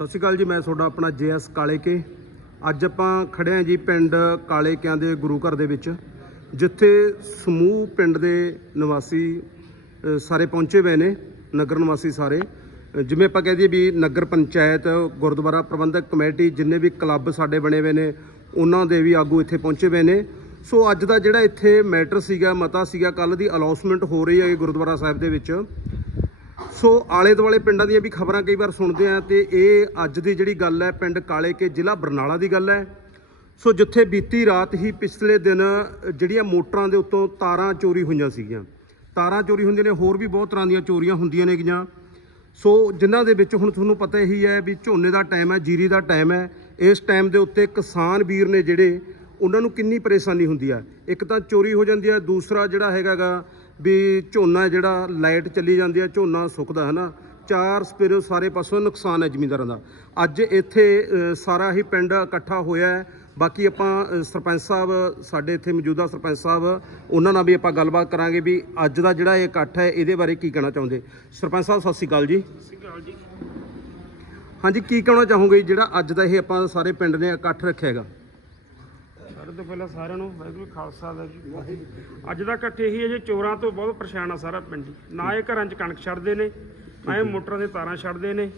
ਸਤਿ ਸ਼੍ਰੀ ਅਕਾਲ ਜੀ, ਮੈਂ ਤੁਹਾਡਾ ਆਪਣਾ ਜੇਐਸ ਕਾਲੇਕੇ। ਅੱਜ ਆਪਾਂ ਖੜੇ ਹਾਂ ਜੀ ਪਿੰਡ ਕਾਲੇਕਿਆਂ ਦੇ ਗੁਰੂ ਘਰ ਦੇ ਵਿੱਚ, ਜਿੱਥੇ ਸਮੂਹ ਪਿੰਡ ਦੇ ਨਿਵਾਸੀ ਸਾਰੇ ਪਹੁੰਚੇ ਹੋਏ ਨੇ, ਨਗਰ ਨਿਵਾਸੀ ਸਾਰੇ। ਜਿਵੇਂ ਆਪਾਂ ਕਹਿ ਦਈਏ ਵੀ ਨਗਰ ਪੰਚਾਇਤ, ਗੁਰਦੁਆਰਾ ਪ੍ਰਬੰਧਕ ਕਮੇਟੀ, ਜਿੰਨੇ ਵੀ ਕਲੱਬ ਸਾਡੇ ਬਣੇ ਹੋਏ ਨੇ, ਉਹਨਾਂ ਦੇ ਵੀ ਆਗੂ ਇੱਥੇ ਪਹੁੰਚੇ ਹੋਏ ਨੇ। ਸੋ ਅੱਜ ਦਾ ਜਿਹੜਾ ਇੱਥੇ ਮੈਟਰ ਸੀਗਾ, ਮਤਾ ਸੀਗਾ ਕੱਲ ਦੀ ਅਨਾਉਂਸਮੈਂਟ ਹੋ ਰਹੀ ਹੈ ਗੁਰਦੁਆਰਾ ਸਾਹਿਬ ਦੇ ਵਿੱਚ। ਸੋ ਆਲੇ ਦੁਆਲੇ ਪਿੰਡਾਂ ਦੀਆਂ ਵੀ ਖਬਰਾਂ ਕਈ ਵਾਰ ਸੁਣਦੇ ਆ ਤੇ ਇਹ ਅੱਜ ਦੀ ਜਿਹੜੀ ਗੱਲ ਹੈ ਪਿੰਡ ਕਾਲੇ ਕੇ ਜ਼ਿਲ੍ਹਾ ਬਰਨਾਲਾ ਦੀ ਗੱਲ ਹੈ। ਸੋ ਜਿੱਥੇ ਬੀਤੀ ਰਾਤ ਹੀ ਪਿਛਲੇ ਦਿਨ ਜਿਹੜੀਆਂ ਮੋਟਰਾਂ ਦੇ ਉੱਤੋਂ ਤਾਰਾਂ ਚੋਰੀ ਹੋਈਆਂ ਸੀਗੀਆਂ। ਤਾਰਾਂ ਚੋਰੀ ਹੁੰਦੀਆਂ ਨੇ, ਹੋਰ ਵੀ ਬਹੁਤ ਤਰ੍ਹਾਂ ਦੀਆਂ ਚੋਰੀਆਂ ਹੁੰਦੀਆਂ ਨੇਗੀਆਂ। ਸੋ ਜਿਨ੍ਹਾਂ ਦੇ ਵਿੱਚ ਹੁਣ ਤੁਹਾਨੂੰ ਪਤਾ ਹੀ ਹੈ ਵੀ ਝੋਨੇ ਦਾ ਟਾਈਮ ਹੈ, ਜੀਰੀ ਦਾ ਟਾਈਮ ਹੈ। ਇਸ ਟਾਈਮ ਦੇ ਉੱਤੇ ਕਿਸਾਨ ਵੀਰ ਨੇ ਜਿਹੜੇ, ਉਹਨਾਂ ਨੂੰ ਕਿੰਨੀ ਪਰੇਸ਼ਾਨੀ ਹੁੰਦੀ ਹੈ। ਇੱਕ ਤਾਂ ਚੋਰੀ ਹੋ ਜਾਂਦੀ ਹੈ, ਦੂਸਰਾ ਜਿਹੜਾ ਹੈਗਾਗਾ ਵੀ ਝੋਨਾ ਜਿਹੜਾ ਲਾਈਟ ਚੱਲੀ ਜਾਂਦੀ ਹੈ ਝੋਨਾ ਸੁੱਕਦਾ ਹੈ ਨਾ ਚਾਰ ਸਪੇਰੋ ਸਾਰੇ ਪਾਸੋਂ ਨੁਕਸਾਨ ਹੈ ਜ਼ਮੀਂਦਾਰਾਂ ਦਾ। ਅੱਜ ਇੱਥੇ ਸਾਰਾ ਹੀ ਪਿੰਡ ਇਕੱਠਾ ਹੋਇਆ ਹੈ। ਬਾਕੀ ਆਪਾਂ ਸਰਪੰਚ ਸਾਹਿਬ ਸਾਡੇ ਇੱਥੇ ਮੌਜੂਦਾ ਸਰਪੰਚ ਸਾਹਿਬ ਉਹਨਾਂ ਨਾਲ ਵੀ ਆਪਾਂ ਗੱਲਬਾਤ ਕਰਾਂਗੇ ਵੀ ਅੱਜ ਦਾ ਜਿਹੜਾ ਇਹ ਇਕੱਠ ਹੈ ਇਹਦੇ ਬਾਰੇ ਕੀ ਕਹਿਣਾ ਚਾਹੁੰਦੇ? ਸਰਪੰਚ ਸਾਹਿਬ ਸਤਿ ਸ਼੍ਰੀ ਅਕਾਲ ਜੀ ਸਤਿ ਸ਼੍ਰੀ ਅਕਾਲ ਜੀ। ਹਾਂਜੀ ਕੀ ਕਹਿਣਾ ਚਾਹੋਗੇ ਜੀ, ਜਿਹੜਾ ਅੱਜ ਦਾ ਇਹ ਆਪਾਂ ਸਾਰੇ ਪਿੰਡ ਨੇ ਇਕੱਠ ਰੱਖਿਆ ਹੈਗਾ? ਸਾਰੇ, ਤੋਂ ਪਹਿਲਾਂ ਸਾਰਿਆਂ ਨੂੰ ਵਾਹਿਗੁਰੂ ਖਾਲਸਾ ਦਾ ਜੀ ਵਾਹਿਗੁਰੂ। ਅੱਜ ਦਾ ਇਕੱਠ ਇਹੀ ਹੈ ਜੀ, ਚੋਰਾਂ ਤੋਂ ਬਹੁਤ ਪਰੇਸ਼ਾਨ ਆ ਸਾਰਾ ਪਿੰਡ ਨਾ ਇਹ ਘਰਾਂ 'ਚ ਕਣਕ ਛੱਡਦੇ ਨੇ, ਨਾ ਇਹ ਮੋਟਰਾਂ ਦੇ ਤਾਰਾਂ ਛੱਡਦੇ ਨੇ,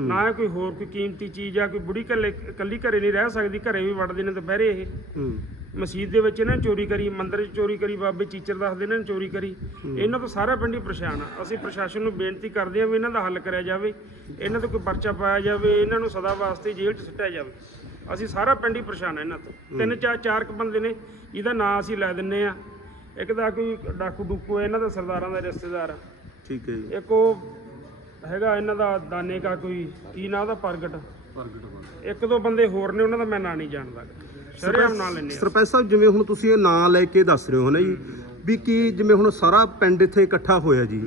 ਨਾ ਇਹ ਕੋਈ ਹੋਰ ਕੋਈ ਕੀਮਤੀ ਚੀਜ਼ ਆ, ਕੋਈ ਬੁੜੀ ਕੱਲੇ ਇਕੱਲੀ ਘਰੇ ਨਹੀਂ ਰਹਿ ਸਕਦੀ, ਘਰੇ ਵੀ ਵੜਦੇ ਨੇ ਦੁਪਹਿਰੇ ਇਹ। ਹੂੰ ਮਸਜਿਦ ਦੇ ਵਿੱਚ ਇਹਨਾਂ ਨੇ ਚੋਰੀ ਕਰੀ, ਮੰਦਿਰ 'ਚ ਚੋਰੀ ਕਰੀ, ਬਾਬੇ ਚੀਚਰ ਦੱਸਦੇ ਇਹਨਾਂ ਨੇ ਚੋਰੀ ਕਰੀ। ਇਹਨਾਂ ਤੋਂ ਸਾਰਾ ਪਿੰਡ ਹੀ ਪਰੇਸ਼ਾਨ ਆ। ਅਸੀਂ ਪ੍ਰਸ਼ਾਸਨ ਨੂੰ ਬੇਨਤੀ ਕਰਦੇ ਹਾਂ ਵੀ ਇਹਨਾਂ ਦਾ ਹੱਲ ਕਰਿਆ ਜਾਵੇ, ਇਹਨਾਂ ਤੋਂ ਕੋਈ ਪਰਚਾ ਪਾਇਆ ਜਾਵੇ, ਇਹਨਾਂ ਨੂੰ ਸਦਾ ਵਾਸਤੇ ਜੇਲ੍ਹ 'ਚ ਸੁੱਟਿਆ ਜਾਵੇ। ਅਸੀਂ ਸਾਰਾ ਪਿੰਡ ਹੀ ਪਰੇਸ਼ਾਨ ਆ ਇਹਨਾਂ ਤੋਂ। ਤਿੰਨ ਚਾਰ ਚਾਰ ਕੁ ਬੰਦੇ ਨੇ ਇਹਦਾ ਨਾਂ ਅਸੀਂ ਲੈ ਦਿੰਨੇ ਆ। ਇੱਕ ਦਾ ਕੋਈ ਡਾਕੂ ਡੂਕੂ ਹੈ ਇਹਨਾਂ ਦਾ ਸਰਦਾਰਾਂ ਦਾ ਰਿਸ਼ਤੇਦਾਰ ਆ। ਠੀਕ ਹੈ ਜੀ। ਇੱਕ ਉਹ ਹੈਗਾ ਇਹਨਾਂ ਦਾ ਦਾਨੇ ਕਾ ਕੋਈ ਕੀ ਨਾਂ ਉਹਦਾ? ਪ੍ਰਗਟ। ਇੱਕ ਦੋ ਬੰਦੇ ਹੋਰ ਨੇ ਉਹਨਾਂ ਦਾ ਮੈਂ ਨਾਂ ਨਹੀਂ ਜਾਣਦਾ। ਸ਼ਰੇਆਮ ਨਾਂ ਲੈਣੇ ਸਰਪੰਚ ਸਾਹਿਬ ਜਿਵੇਂ ਹੁਣ ਤੁਸੀਂ ਇਹ ਨਾਂ ਲੈ ਕੇ ਦੱਸ ਰਹੇ ਹੋ ਨਾ ਜੀ ਵੀ ਕੀ ਜਿਵੇਂ ਹੁਣ ਸਾਰਾ ਪਿੰਡ ਇੱਥੇ ਇਕੱਠਾ ਹੋਇਆ ਜੀ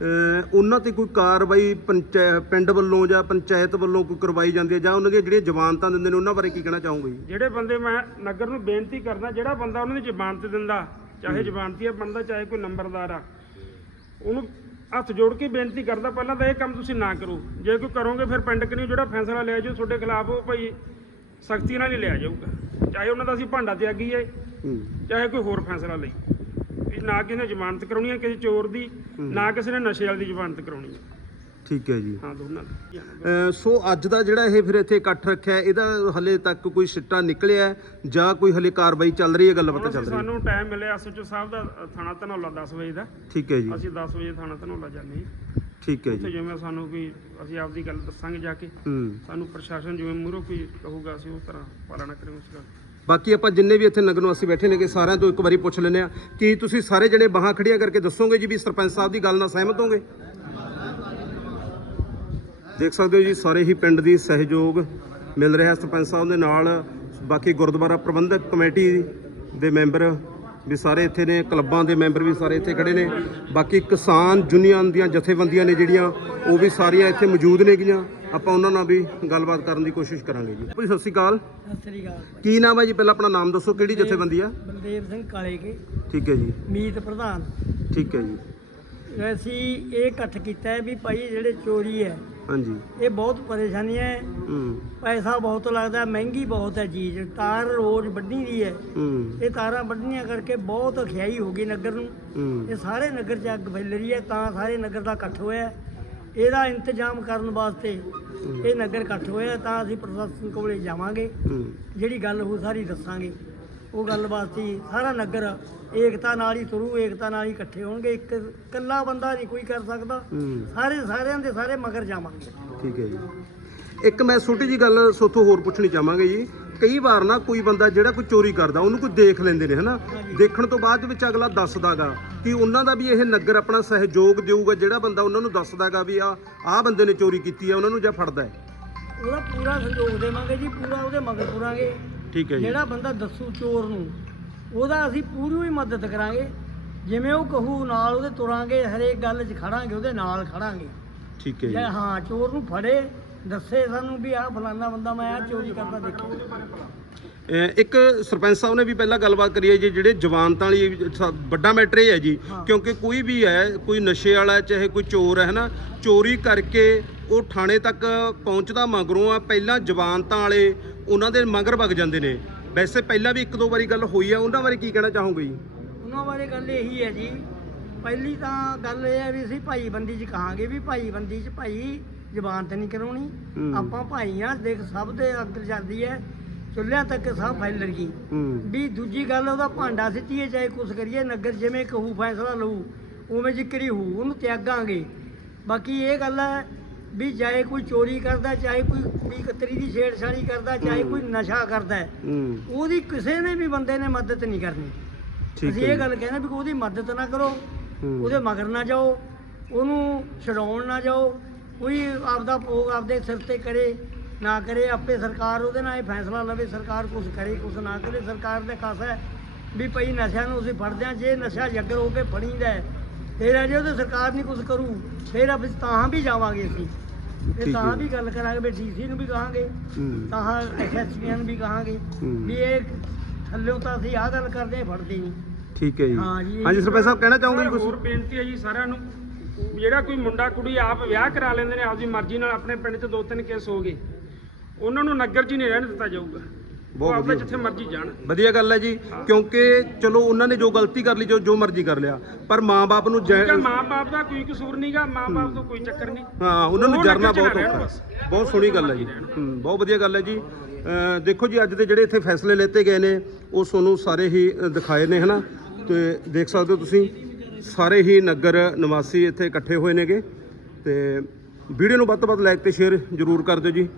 ਉਹਨਾਂ ਤੇ ਕੋਈ ਕਾਰਵਾਈ ਪੰਚਾਇਤ ਪਿੰਡ ਵੱਲੋਂ ਜਾਂ ਪੰਚਾਇਤ ਵੱਲੋਂ ਕੋਈ ਕਰਵਾਈ ਜਾਂਦੀ ਹੈ? ਜਾਂ ਉਹਨਾਂ ਦੀਆਂ ਜਿਹੜੀਆਂ ਜ਼ਮਾਨਤਾਂ ਦਿੰਦੇ ਨੇ ਉਹਨਾਂ ਬਾਰੇ ਕੀ ਕਹਿਣਾ ਚਾਹੋਗੇ ਜੀ? ਜਿਹੜੇ ਬੰਦੇ ਮੈਂ ਨਗਰ ਨੂੰ ਬੇਨਤੀ ਕਰਦਾ ਜਿਹੜਾ ਬੰਦਾ ਉਹਨਾਂ ਦੀ ਜ਼ਮਾਨਤ ਦਿੰਦਾ ਚਾਹੇ ਜ਼ਮਾਨਤੀ ਆ ਬੰਦਾ ਚਾਹੇ ਕੋਈ ਨੰਬਰਦਾਰ ਆ ਉਹਨੂੰ ਹੱਥ ਜੋੜ ਕੇ ਬੇਨਤੀ ਕਰਦਾ ਪਹਿਲਾਂ ਤਾਂ ਇਹ ਕੰਮ ਤੁਸੀਂ ਨਾ ਕਰੋ। ਜੇ ਕੋਈ ਕਰੋਗੇ ਫਿਰ ਪਿੰਡ ਕਨੀ ਜਿਹੜਾ ਫੈਸਲਾ ਲਿਆ ਜਾਊ ਤੁਹਾਡੇ ਖਿਲਾਫ ਉਹ ਭਾਈ ਸਖਤੀ ਨਾਲ ਹੀ ਲਿਆ ਜਾਊਗਾ। ਚਾਹੇ ਉਹਨਾਂ ਦਾ ਅਸੀਂ ਭਾਂਡਾ ਤਿਆਗੀ ਹੈ ਹੂੰ। ਚਾਹੇ ਕੋਈ ਹੋਰ ਫੈਸਲਾ ਲਈ ਵੀ ਨਾ ਕਿਸੇ ਨੇ ਜ਼ਮਾਨਤ ਕਰਾਉਣੀ ਹੈ ਕਿਸੇ ਚੋਰ ਦੀ ਨਾ ਕਿਸੇ ਨੇ ਨਸ਼ੇ ਵਾਲੀ ਦੀ ਜ਼ਮਾਨਤ ਕਰਾਉਣੀ ਹੈ ਠੀਕ ਹੈ ਜੀ। ਹਾਂ ਦੋਨਾਂ ਦੀ। ਅਹ ਸੋ ਅੱਜ ਦਾ ਜਿਹੜਾ ਇਹ ਫਿਰ ਇੱਥੇ ਇਕੱਠ ਰੱਖਿਆ ਹੈ, ਇਹਦਾ ਹਲੇ ਤੱਕ ਕੋਈ ਸਿੱਟਾ ਨਿਕਲਿਆ ਹੈ? ਜਾਂ ਕੋਈ ਹਲੇ ਕਾਰਵਾਈ ਚੱਲ ਰਹੀ ਹੈ ਗੱਲ ਪਤਾ ਹੁਣ ਚੱਲ ਰਹੀ ਹੈ? ਸਾਨੂੰ ਟਾਈਮ ਮਿਲਿਆ ਐਸਐਚਓ ਸਾਹਿਬ ਦਾ ਅ, ਥਾਣਾ ਧਨੌਲਾ 10 ਵਜੇ ਦਾ। ਠੀਕ ਹੈ ਜੀ। ਅਸੀਂ 10 ਵਜੇ ਥਾਣਾ ਧਨੌਲਾ ਜਾਂਦੇ ਹਾਂ। ਠੀਕ ਹੈ ਉੱਥੇ ਜੀ। ਜਿਵੇਂ ਸਾਨੂੰ ਕੋਈ ਅਸੀਂ ਆਪਦੀ ਗੱਲ ਦੱਸਾਂਗੇ ਜਾ ਕੇ। ਹੂੰ। ਸਾਨੂੰ ਪ੍ਰਸ਼ਾਸਨ ਜਿਵੇਂ ਮੂਹਰੋਂ ਕੋਈ ਕਹੂਗਾ ਅਸੀਂ ਉਸ ਤਰ੍ਹਾਂ ਪਾਲਣਾ ਕਰਾਂਗੇ ਉਸ ਗੱਲ ਦੀ। ਬਾਕੀ ਆਪਾਂ ਜਿੰਨੇ ਵੀ ਇੱਥੇ ਨਗਰ ਨਿਵਾਸੀ ਬੈਠੇ ਨੇਗੇ, ਸਾਰਿਆਂ ਤੋਂ ਇੱਕ ਵਾਰੀ ਪੁੱਛ ਲੈਂਦੇ ਆ ਕਿ ਤੁਸੀਂ ਸਾਰੇ ਜਣੇ ਬਾਹਾਂ ਖੜੀਆਂ ਕਰਕੇ ਦੱਸੋਗੇ ਜੀ ਵੀ ਸਰਪੰਚ ਸਾਹਿਬ ਦੀ ਗੱਲ ਨਾਲ ਸਹਿਮਤ ਹੋਗੇ ਦੇਖ ਸਕਦੇ ਹੋ ਜੀ, ਸਾਰੇ ਹੀ ਪਿੰਡ ਦੀ ਸਹਿਯੋਗ ਮਿਲ ਰਿਹਾ ਸਰਪੰਚ ਸਾਹਿਬ ਦੇ ਨਾਲ। ਬਾਕੀ ਗੁਰਦੁਆਰਾ ਪ੍ਰਬੰਧਕ ਕਮੇਟੀ ਦੇ ਮੈਂਬਰ ਵੀ ਸਾਰੇ ਇੱਥੇ ਨੇ, ਕਲੱਬਾਂ ਦੇ ਮੈਂਬਰ ਵੀ ਸਾਰੇ ਇੱਥੇ ਖੜੇ ਨੇ। ਬਾਕੀ ਕਿਸਾਨ ਯੂਨੀਅਨ ਦੀਆਂ ਜਥੇਬੰਦੀਆਂ ਨੇ ਜਿਹੜੀਆਂ, ਉਹ ਵੀ ਸਾਰੀਆਂ ਇੱਥੇ ਮੌਜੂਦ ਨੇਗੀਆਂ। ਆਪਾਂ ਉਹਨਾਂ ਨਾਲ ਵੀ ਗੱਲਬਾਤ ਕਰਨ ਦੀ ਕੋਸ਼ਿਸ਼ ਕਰਾਂਗੇ ਜੀ। ਭਾਈ ਸਤਿ ਸ਼੍ਰੀ ਅਕਾਲ। ਸਤਿ ਸ੍ਰੀ ਅਕਾਲ ਕੀ ਨਾਮ ਹੈ ਜੀ? ਪਹਿਲਾਂ ਆਪਣਾ ਨਾਮ ਦੱਸੋ ਕਿਹੜੀ ਜਥੇਬੰਦੀ ਆ? ਬਲਦੇਵ ਸਿੰਘ ਕਾਲੇ ਕੇ ਠੀਕ ਹੈ ਜੀ। ਮੀਤ ਪ੍ਰਧਾਨ। ਠੀਕ ਹੈ ਜੀ। ਅਸੀਂ ਇਹ ਇਕੱਠ ਕੀਤਾ ਹੈ ਵੀ ਭਾਈ ਜਿਹੜੇ ਚੋਰੀ ਹੈ ਹਾਂਜੀ। ਇਹ ਬਹੁਤ ਪਰੇਸ਼ਾਨੀ ਹੈ। ਹੂੰ। ਪੈਸਾ ਬਹੁਤ ਲੱਗਦਾ ਮਹਿੰਗੀ ਬਹੁਤ ਹੈ ਚੀਜ਼। ਤਾਰ ਰੋਜ਼ ਵੱਢਣੀ ਦੀ ਹੈ। ਹੂੰ। ਇਹ ਤਾਰਾਂ ਵੱਢਣੀਆਂ ਕਰਕੇ ਬਹੁਤ ਅਖਿਆਈ ਹੋ ਗਈ ਨਗਰ ਨੂੰ। ਹੂੰ। ਇਹ ਸਾਰੇ ਨਗਰ 'ਚ ਅੱਗ ਫੈਲ ਰਹੀ ਹੈ ਤਾਂ ਸਾਰੇ ਨਗਰ ਦਾ ਇਕੱਠ ਹੋਇਆ ਹੈ। ਇਹਦਾ ਇੰਤਜ਼ਾਮ ਕਰਨ ਵਾਸਤੇ ਇਹ ਨਗਰ ਇਕੱਠ ਹੋਇਆ ਤਾਂ ਅਸੀਂ ਪ੍ਰਸ਼ਾਸਨ ਕੋਲੇ ਜਾਵਾਂਗੇ। ਜਿਹੜੀ ਗੱਲ ਹੋ ਸਾਰੀ ਦੱਸਾਂਗੇ। ਉਹ ਗੱਲ ਵਾਸਤੇ ਸਾਰਾ ਨਗਰ ਏਕਤਾ ਨਾਲ ਹੀ ਤੁਰੂ ਏਕਤਾ ਨਾਲ ਹੀ ਇਕੱਠੇ ਹੋਣਗੇ। ਇੱਕ ਇਕੱਲਾ ਬੰਦਾ ਨਹੀਂ ਕੋਈ ਕਰ ਸਕਦਾ। ਸਾਰੇ ਸਾਰਿਆਂ ਦੇ ਸਾਰੇ ਮਗਰ ਜਾਵਾਂਗੇ। ਠੀਕ ਹੈ ਜੀ। ਇੱਕ ਮੈਂ ਛੋਟੀ ਜੀ ਗੱਲ ਸੋਥੋਂ ਹੋਰ ਪੁੱਛਣੀ ਚਾਹਾਂਗੇ ਜੀ। ਕਈ ਵਾਰ ਨਾ ਕੋਈ ਬੰਦਾ ਜਿਹੜਾ ਕੋਈ ਚੋਰੀ ਕਰਦਾ ਉਹਨੂੰ ਕੋਈ ਦੇਖ ਲੈਂਦੇ ਨੇ ਹਨਾ? ਦੇਖਣ ਤੋਂ ਬਾਅਦ ਵਿੱਚ ਅਗਲਾ ਦੱਸਦਾਗਾ ਕਿ ਉਹਨਾਂ ਦਾ ਵੀ ਇਹ ਨਗਰ ਆਪਣਾ ਸਹਿਯੋਗ ਦੇਊਗਾ ਜਿਹੜਾ ਬੰਦਾ ਉਹਨਾਂ ਨੂੰ ਦੱਸਦਾਗਾ ਵੀ ਆ ਆਹ ਬੰਦੇ ਨੇ ਚੋਰੀ ਕੀਤੀ ਹੈ ਉਹਨਾਂ ਨੂੰ ਜਾਂ ਫੜਦਾ ਹੈ। ਉਹਦਾ ਪੂਰਾ ਸਹਿਯੋਗ ਦੇਵਾਂਗੇ ਜੀ ਪੂਰਾ ਉਹਦੇ ਮਗਰ ਤੁਰਾਂਗੇ। ਠੀਕ ਹੈ ਜੀ। ਜਿਹੜਾ ਬੰਦਾ ਦੱਸੂ ਚੋਰ ਨੂੰ ਉਹਦਾ ਅਸੀਂ ਪੂਰੀ ਹੀ ਮਦਦ ਕਰਾਂਗੇ। ਜਿਵੇਂ ਉਹ ਕਹੂ ਨਾਲ ਉਹਦੇ ਤੁਰਾਂਗੇ ਹਰੇਕ ਗੱਲ 'ਚ ਖੜਾਂਗੇ ਉਹਦੇ ਨਾਲ ਖੜਾਂਗੇ। ਠੀਕ ਹੈ ਜੇ ਹਾਂ ਚੋਰ ਨੂੰ ਫੜੇ ਦੱਸੇ ਸਾਨੂੰ ਵੀ ਆਹ ਫਲਾਨਾ ਬੰਦਾ ਮੈਂ ਆਹ ਚੋਰੀ ਕਰਦਾ ਦੇਖਿਆ। ਅਹ ਇੱਕ ਸਰਪੰਚ ਸਾਹਿਬ ਨੇ ਵੀ ਪਹਿਲਾਂ ਗੱਲਬਾਤ ਕਰੀ ਹੈ ਜੀ ਜਿਹੜੇ ਜਵਾਨਤਾਂ ਵਾਲੀ ਸ- ਵੱਡਾ ਮੈਟਰ ਇਹ ਹੈ ਜੀ। ਕਿਉਂਕਿ ਕੋਈ ਵੀ ਹੈ ਕੋਈ ਨਸ਼ੇ ਵਾਲਾ ਹੈ, ਚਾਹੇ ਕੋਈ ਚੋਰ ਹੈ ਨਾ ਚੋਰੀ ਕਰਕੇ ਉਹ ਥਾਣੇ ਤੱਕ ਪਹੁੰਚਦਾ ਮਗਰੋਂ ਆ ਪਹਿਲਾਂ ਜਵਾਨਤਾਂ ਵਾਲੇ ਉਹਨਾਂ ਦੇ ਮਗਰ ਵਗ ਜਾਂਦੇ ਨੇ। ਵੈਸੇ ਪਹਿਲਾਂ ਵੀ ਇੱਕ ਦੋ ਵਾਰੀ ਗੱਲ ਹੋਈ ਆ ਉਹਨਾਂ ਬਾਰੇ ਕੀ ਕਹਿਣਾ ਚਾਹੋਗੇ ਜੀ? ਉਹਨਾਂ ਬਾਰੇ ਗੱਲ ਇਹੀ ਹੈ ਜੀ ਪਹਿਲੀ ਤਾਂ ਗੱਲ ਇਹ ਹੈ ਵੀ ਅਸੀਂ ਭਾਈ ਬੰਦੀ 'ਚ ਕਹਾਂਗੇ ਵੀ ਭਾਈ ਬੰਦੀ 'ਚ ਭਾਈ ਜ਼ਬਾਨ ਤੇ ਨਹੀਂ ਕਰਾਉਣੀ ਹੂੰ। ਆਪਾਂ ਭਾਈ ਆ ਦੇਖ ਸਭ ਦੇ ਅੰਦਰ ਜਾਂਦੀ ਹੈ ਚੁੱਲ੍ਹਿਆਂ ਤੱਕ ਸਭ ਫੈਲ ਲਗੀ ਹੂੰ ਵੀ ਦੂਜੀ ਗੱਲ ਉਹਦਾ ਭਾਂਡਾ ਸਿੱਟੀਏ ਚਾਹੇ ਕੁਛ ਕਰੀਏ ਨਗਰ ਜਿਵੇਂ ਕਹੂ ਫੈਸਲਾ ਲਊ ਉਵੇਂ ਜ਼ਿਕਰੀ ਹੋਊ ਉਹਨੂੰ ਤਿਆਗਾਂਗੇ ਬਾਕੀ ਇਹ ਗੱਲ ਹੈ ਵੀ ਚਾਹੇ ਕੋਈ ਚੋਰੀ ਕਰਦਾ ਚਾਹੇ ਕੋਈ ਕੁੜੀ ਕਤਰੀ ਦੀ ਛੇੜਛਾੜੀ ਕਰਦਾ ਚਾਹੇ ਹੂੰ। ਕੋਈ ਨਸ਼ਾ ਕਰਦਾ ਹੈ, ਹੂੰ ਉਹਦੀ ਕਿਸੇ ਨੇ ਵੀ ਬੰਦੇ ਨੇ ਮਦਦ ਨਹੀਂ ਕਰਨੀ ਠੀਕ ਅਸੀਂ ਹੈ ਇਹ। ਗੱਲ ਕਹਿੰਦੇ ਵੀ ਉਹਦੀ ਮਦਦ ਨਾ ਕਰੋ ਹੂੰ। ਉਹਦੇ ਮਗਰ ਨਾ ਜਾਓ ਉਹਨੂੰ ਛਡਾਉਣ ਨਾ ਜਾਓ ਕੋਈ ਆਪਦਾ ਭੋਗ ਆਪਦੇ ਸਿਰ ਤੇ ਕਰੇ ਨਾ ਕਰੇ ਆਪੇ ਸਰਕਾਰ ਉਹਦੇ ਨਾਲ ਇਹ ਫੈਸਲਾ ਲਵੇ ਸਰਕਾਰ ਕੁਝ ਕਰੇ ਕੁਝ ਨਾ ਕਰੇ ਸਰਕਾਰ ਦੇ ਖਾਸ ਹੈ ਵੀ ਭਈ ਨਸ਼ਿਆਂ ਨੂੰ ਅਸੀਂ ਫੜਦੇ ਹਾਂ ਜੇ ਨਸ਼ਾ ਜੱਗਰ ਹੋ ਕੇ ਫੜੀਦਾ ਫਿਰ ਅਜੇ ਉਹਦੇ ਸਰਕਾਰ ਨਹੀਂ ਕੁਝ ਕਰੂ ਫਿਰ ਅਸੀਂ ਤਾਂ ਵੀ ਜਾਵਾਂਗੇ ਅਸੀਂ ਇਹ ਤਾਂ। ਵੀ ਗੱਲ ਕਰਾਂਗੇ ਵੀ ਡੀਸੀ ਨੂੰ ਵੀ ਕਹਾਂਗੇ ਤਾਂ ਐਸਐਸਪੀਆਂ ਨੂੰ ਵੀ ਕਹਾਂਗੇ। ਵੀ ਇਹ ਥੱਲਿਓਂ ਤਾਂ ਅਸੀਂ ਆਹ ਗੱਲ ਕਰਦੇ ਫੜਦੇ ਨਹੀਂ ਠੀਕ ਹੈ ਜੀ ਹਾਂ ਜੀ। ਸਰਪੰਚ ਸਾਹਿਬ ਕਹਿਣਾ ਚਾਹੋਗੇ ਕੁਝ ਹੋਰ ਬੇਨਤੀ ਹੈ ਜੀ ਸਾਰਿਆਂ ਨੂੰ ਜਿਹੜਾ ਕੋਈ ਮੁੰਡਾ ਕੁੜੀ ਆਪ ਵਿਆਹ ਕਰਾ ਲੈਂਦੇ ਨੇ ਆਪਦੀ ਮਰਜ਼ੀ ਨਾਲ ਆਪਣੇ ਪਿੰਡ 'ਚ ਦੋ ਤਿੰਨ ਕੇਸ ਹੋ ਗਏ। ਉਹਨਾਂ ਨੂੰ ਨਗਰ 'ਚ ਹੀ ਨਹੀਂ ਰਹਿਣ ਦਿੱਤਾ ਜਾਊਗਾ। ਉਹ ਬਹੁਤ ਆਪਦਾ ਵਧੀਆ। ਜਿੱਥੇ ਮਰਜ਼ੀ ਜਾਣ। ਵਧੀਆ ਗੱਲ ਹੈ ਜੀ ਕਿਉਂਕਿ ਚਲੋ ਉਹਨਾਂ ਨੇ ਜੋ ਗਲਤੀ ਕਰ ਲਈ ਜੋ ਜੋ ਮਰਜ਼ੀ ਕਰ ਲਿਆ ਪਰ ਮਾਂ-ਬਾਪ ਨੂੰ ਜੈ- ਕਿਉਂਕਿ ਮਾਂ-ਬਾਪ ਦਾ ਕੋਈ ਕਸੂਰ ਨਹੀਂਗਾ ਮਾਂ-ਬਾਪ ਤੋਂ ਕੋਈ ਚੱਕਰ ਨਹੀਂ। ਹਾਂ ਉਹਨਾਂ ਨੂੰ ਜਰਨਾ ਬਹੁਤ ਔਖਾ। ਹੈ। ਬਹੁਤ ਸੋਹਣੀ ਗੱਲ ਹੈ ਜੀ। ਹੂੰ, ਬਹੁਤ ਵਧੀਆ ਗੱਲ ਹੈ ਜੀ। ਅਹ ਦੇਖੋ ਜੀ ਅੱਜ ਦੇ ਜਿਹੜੇ ਇੱਥੇ ਫੈਸਲੇ ਲਿੱਤੇ ਗਏ ਨੇ ਉਹ ਤੁਹਾਨੂੰ ਸਾਰੇ ਹੀ ਅ, ਦਿਖਾਏ ਨੇ ਹਨਾ? ਤੇ ਦੇਖ ਸਕਦੇ ਹੋ ਤੁਸੀਂ। ਸਾਰੇ ਹੀ ਨਗਰ ਨਿਵਾਸੀ ਇੱਥੇ ਇਕੱਠੇ ਹੋਏ ਨੇਗੇ ਤੇ ਵੀਡੀਓ ਨੂੰ ਵੱਧ ਤੋਂ ਵੱਧ ਲਾਈਕ ਤੇ ਸ਼ੇਅਰ ਜ਼ਰੂਰ ਕਰ ਦਿਓ ਜੀ।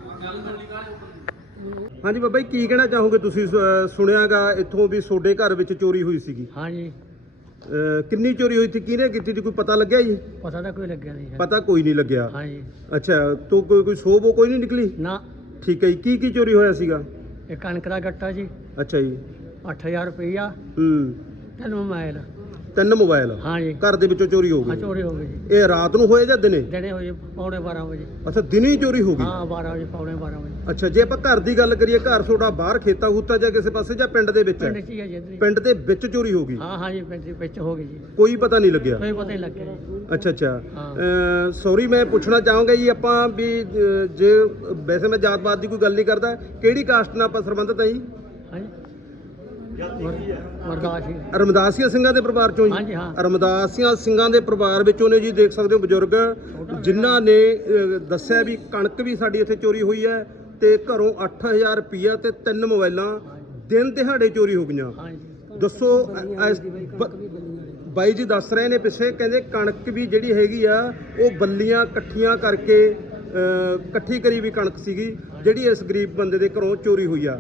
ਹਾਂਜੀ ਬਾਬਾ ਜੀ ਕੀ ਕਹਿਣਾ ਚਾਹੋਗੇ ਤੁਸੀਂ? ਸ- ਸੁਣਿਆਗਾ ਇੱਥੋਂ ਵੀ ਤੁਹਾਡੇ ਘਰ ਵਿੱਚ ਚੋਰੀ ਹੋਈ ਸੀਗੀ। ਹਾਂਜੀ। ਅਹ ਕਿੰਨੀ ਚੋਰੀ ਹੋਈ ਸੀ? ਕਿਹਨੇ ਕੀਤੀ ਸੀ? ਕੋਈ ਪਤਾ ਲੱਗਿਆ ਜੀ? ਪਤਾ ਤਾਂ ਕੋਈ ਲੱਗਿਆ ਨਹੀਂ ਪਤਾ ਕੋਈ ਨਹੀਂ ਲੱਗਿਆ। ਹਾਂਜੀ। ਅੱਛਾ ਤੋ ਕੋਈ ਕੋਈ ਸੋਬ ਕੋਈ ਨਹੀਂ ਨਿਕਲੀ? ਨਾ। ਠੀਕ ਹੈ ਜੀ ਕੀ ਕੀ ਚੋਰੀ ਹੋਇਆ ਸੀਗਾ? ਇਹ ਕਣਕ ਦਾ ਗੱਟਾ ਜੀ। ਅੱਛਾ ਜੀ। 8000 ਰੁਪਈਆ। ਹੂੰ। ਤਿੰਨ ਮੋਬਾਈਲ ਤਿੰਨ ਮੋਬਾਈਲ। ਹਾਂਜੀ। ਘਰ ਦੇ ਵਿੱਚੋਂ ਚੋਰੀ ਹੋ ਆ ਗਈ ਚੋਰੀ ਹੋ ਗਈ। ਜੀ ਇਹ ਰਾਤ ਨੂੰ ਹੋਏ ਜਾਂ ਦਿਨੇ? ਦਿਨੇ ਹੋਏ ਪੌਣੇ 12 ਵਜੇ। ਅੱਛਾ ਦਿਨੇ ਹੀ ਚੋਰੀ ਹੋ ਗਈ? ਹਾਂ 12 ਵਜੇ ਪੌਣੇ 12 ਵਜੇ। ਅੱਛਾ ਜੇ ਆਪਾਂ ਘਰ ਦੀ ਗੱਲ ਕਰੀਏ ਘਰ ਤੁਹਾਡਾ ਬਾਹਰ ਖੇਤਾ ਖੂਤਾ ਜਾਂ ਕਿਸੇ ਪਾਸੇ ਜਾਂ ਪਿੰਡ ਦੇ ਵਿੱਚ? ਪਿੰਡ ਹੈ? 'ਚ ਹੀ ਹੈ ਜੀ ਇੱਧਰ ਹੀ। ਪਿੰਡ ਦੇ ਵਿੱਚ ਚੋਰੀ ਹੋ ਗਈ? ਹਾਂ ਹਾਂ ਜੀ ਪਿੰਡ ਦੇ ਵਿੱਚ ਹੋ ਗਈ ਜੀ। ਕੋਈ ਪਤਾ ਨਹੀਂ ਲੱਗਿਆ? ਕੋਈ ਪਤਾ ਨਹੀਂ ਲੱਗਿਆ ਜੀ। ਅੱਛਾ ਅੱਛਾ। ਹਾਂ। ਸੌਰੀ ਮੈਂ ਪੁੱਛਣਾ ਚਾਹਾਂਗਾ ਜੀ ਆਪਾਂ ਵੀ ਅਹ, ਜੇ ਵੈਸੇ ਮੈਂ ਜਾਤਪਾਤ ਦੀ ਕੋਈ ਗੱਲ ਨਹੀਂ ਕਰਦਾ ਕਿਹੜੀ ਕਾਸਟ ਨਾਲ ਆਪਾਂ ਸੰਬੰਧਿਤ ਆ ਜੀ? ਵਰਦਾਸ ਰਮਦਾਸੀਆ ਸਿੰਘਾਂ ਦੇ ਪਰਿਵਾਰ ਚੋਂ ਹਾਂਜੀ, ਜੀ ਹਾਂ। ਰਮਦਾਸੀਆ ਸਿੰਘਾਂ ਦੇ ਪਰਿਵਾਰ ਵਿੱਚੋਂ ਨੇ ਜੀ ਦੇਖ ਸਕਦੇ ਹੋ ਬਜ਼ੁਰਗ ਜਿਨ੍ਹਾਂ ਨੇ ਅਹ, ਦੱਸਿਆ ਵੀ ਕਣਕ ਵੀ ਸਾਡੀ ਇੱਥੇ ਚੋਰੀ ਹੋਈ ਹੈ ਤੇ ਘਰੋਂ 8000 ਰੁਪਈਆ ਤੇ ਤਿੰਨ ਮੋਬਾਈਲਾਂ ਦਿਨ ਦਿਹਾੜੇ ਚੋਰੀ ਹੋ ਗਈਆਂ। ਹਾਂਜੀ। ਦੱਸੋ ਅ- ਇਸ ਬ- ਬਾਈ ਜੀ ਦੱਸ ਰਹੇ ਨੇ ਪਿੱਛੇ ਕਹਿੰਦੇ ਕਣਕ ਵੀ ਜਿਹੜੀ ਹੈਗੀ ਆ ਉਹ ਬੱਲੀਆਂ ਇਕੱਠੀਆਂ ਕਰਕੇ ਅ, ਇਕੱਠੀ ਕਰੀ ਵੀ ਕਣਕ ਸੀਗੀ ਜਿਹੜੀ ਇਸ ਗਰੀਬ ਬੰਦੇ ਦੇ ਘਰੋਂ ਚੋਰੀ ਹੋਈ ਆ।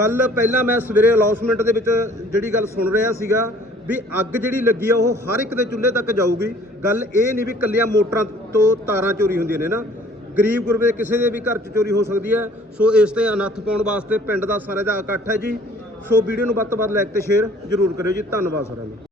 ਗੱਲ ਪਹਿਲਾਂ ਮੈਂ ਸਵੇਰੇ ਅਲਾਉਸਮੈਂਟ ਦੇ ਵਿੱਚ ਜਿਹੜੀ ਗੱਲ ਸੁਣ ਰਿਹਾ ਸੀਗਾ ਵੀ ਅੱਗ ਜਿਹੜੀ ਲੱਗੀ ਆ, ਉਹ ਹਰ ਇੱਕ ਦੇ ਚੁੱਲ੍ਹੇ ਤੱਕ ਜਾਊਗੀ। ਗੱਲ ਇਹ ਨਹੀਂ ਵੀ ਕੱਲੀਆਂ ਮੋਟਰਾਂ ਤੋਂ ਤਾਰਾਂ ਚੋਰੀ ਹੁੰਦੀਆਂ ਨੇ ਨਾ। ਗਰੀਬ ਗੁਰਬੇ ਕਿਸੇ ਦੇ ਵੀ ਘਰ 'ਚ ਚੋਰੀ ਹੋ ਸਕਦੀ ਹੈ। ਸੋ ਇਸ ਤੇ ਅਨੱਥ ਪਾਉਣ ਵਾਸਤੇ ਪਿੰਡ ਦਾ ਸਾਰੇ ਦਾ ਇਕੱਠ ਹੈ ਜੀ। ਸੋ ਵੀਡੀਓ ਨੂੰ ਵੱਧ ਤੋਂ ਵੱਧ ਲਾਈਕ ਤੇ ਸ਼ੇਅਰ ਜ਼ਰੂਰ ਕਰਿਓ ਜੀ। ਧੰਨਵਾਦ ਸਾਰਿਆਂ ਦਾ।